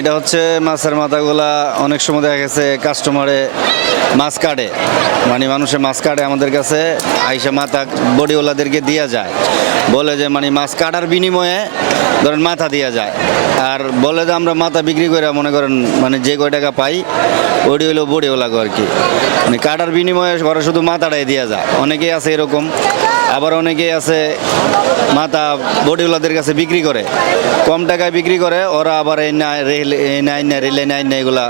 এটা হচ্ছে মাছের মাথাগুলা অনেক সময় দেখা গেছে কাস্টমারে মাছ কাটে, মানে মানুষে মাছ কাটে আমাদের কাছে আইসা মাথা বডিওয়ালাদেরকে দেওয়া যায়, বলে যে মানে মাছ কাটার বিনিময়ে ধরেন মাথা দেওয়া যায়, আর বলে যে আমরা মাথা বিক্রি করে মনে করেন মানে যে কয় টাকা পাই ওটি হলো বডিওয়ালাকে আর কি, মানে কাটার বিনিময়ে ঘরে শুধু মাথাটাই দেওয়া যায়। অনেকেই আছে এরকম, আবার অনেকেই আছে মাথা বডিওয়ালাদের কাছে বিক্রি করে, কম টাকায় বিক্রি করে, ওরা আবার এই রেলে নাই এগুলা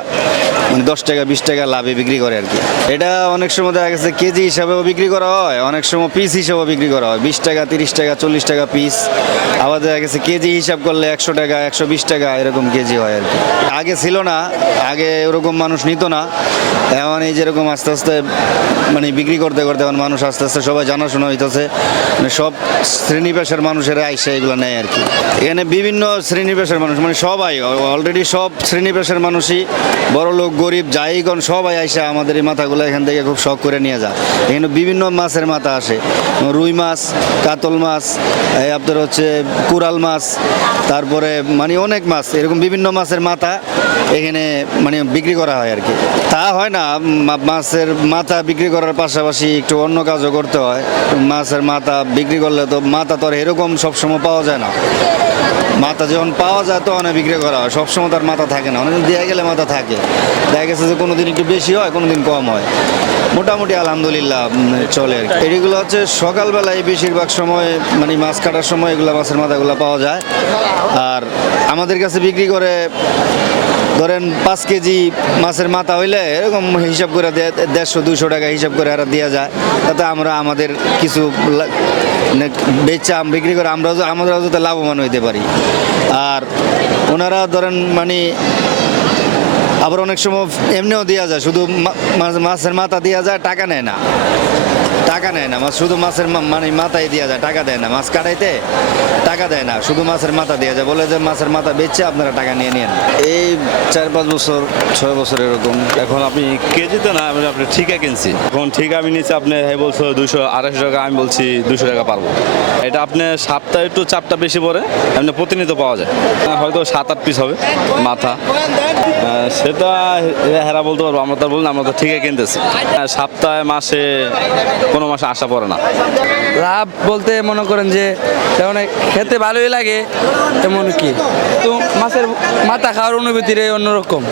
মানে 10 টাকা 20 টাকা লাভে বিক্রি করে আর কি। এটা অনেক সময় দেখা গেছে কেজি হিসাবেও বিক্রি করা হয়, অনেক সময় পিস হিসাবেও বিক্রি করা হয়, 20 টাকা 30 টাকা 40 টাকা পিস, আবার দেখা গেছে কেজি হিসাব করলে 100 টাকা 120 টাকা এরকম কেজি হয় আর কি। আগে ছিল না, আগে ওরকম মানুষ নিত না, এখন এই যেরকম আস্তে আস্তে মানে বিক্রি করতে করতে এখন মানুষ আস্তে আস্তে সবাই জানাশোনা হইতেছে, মানে সব শ্রেণী পেশার মানুষেরা আইসা এগুলো নেয় আর কি। এখানে বিভিন্ন শ্রেণী পেশার মানুষ মানে সবাই অলরেডি সব শ্রেণী পেশার মানুষই, বড় লোক গরিব যাই কোন সবাই আইসা আমাদের এই মাথাগুলো এখান থেকে খুব শখ করে নিয়ে যায়। এখানে বিভিন্ন মাছের মাথা আসে, রুই মাছ, কাতল মাছ, এই আপনার হচ্ছে কুরাল মাছ, তারপরে মানে অনেক মাছ, এরকম বিভিন্ন মাছের মাথা এখানে মানে বিক্রি করা হয় আর কি। তা হয় না, মাছের মাথা বিক্রি করার পাশাপাশি একটু অন্য কাজও করতে হয়। মাছের মাথা বিক্রি করলে তো মাথা তো আর এরকম সবসময় পাওয়া যায় না, মাথা যখন পাওয়া যায় তখন বিক্রি করা হয়, সবসময় তার মাথা থাকে না, অনেকদিন দেওয়া গেলে মাথা থাকে, দেখা গেছে যে কোনো দিন একটু বেশি হয় কোনো দিন কম হয়, মোটামুটি আলহামদুলিল্লাহ চলে আর কি। এগুলো হচ্ছে সকালবেলায় বেশিরভাগ সময় মানে মাছ কাটার সময় এগুলো মাছের মাথাগুলো পাওয়া যায়, আর আমাদের কাছে বিক্রি করে ধরেন 5 কেজি মাছের মাথা হইলে এরকম হিসাব করে 150-200 টাকা হিসাব করে আর দেওয়া যায়, তাতে আমরা আমাদের কিছু বেচা বিক্রি করে আমরা যাতে লাভবান হইতে পারি। আর ওনারা ধরেন মানে আবার অনেক সময় এমনিও দেওয়া যায়, শুধু মাছের মাথা দেওয়া যায়, টাকা নেয় না, মাছ শুধু মাছের মানে মাথায় দেওয়া যায়, টাকা দেয় না, মাছ কাটাইতে টাকা দেয় না, শুধু মাছের মাথা দেওয়া যায়, বলে যে মাছের মাথা বেচছে আপনারা টাকা নিয়ে নিন। এই 4-5 বছর 6 বছর এরকম। এখন আপনি কেজিতে না, আমি আপনি ঠিকা কিনছি, এখন ঠিক আমি নিচ্ছি, আপনি বলছো 200-250 টাকা, আমি বলছি 200 টাকা পারবো। এটা আপনি সপ্তাহে একটু চাপটা বেশি পড়ে, আপনি প্রতিনিয়ত পাওয়া যায়, হয়তো 7-8 পিস হবে মাথা, সেটা হেরা বলতে পারবো, আমরা তো বলুন আমরা তো ঠিকই কিনতেছি, সপ্তাহে মাসে কোনো মাসে আশা পড়ে না। লাভ বলতে মনে করেন যে তেমন খেতে ভালোই লাগে, তেমন কি তো মাছের মাথা খাওয়ার অনুভূতির অন্যরকম।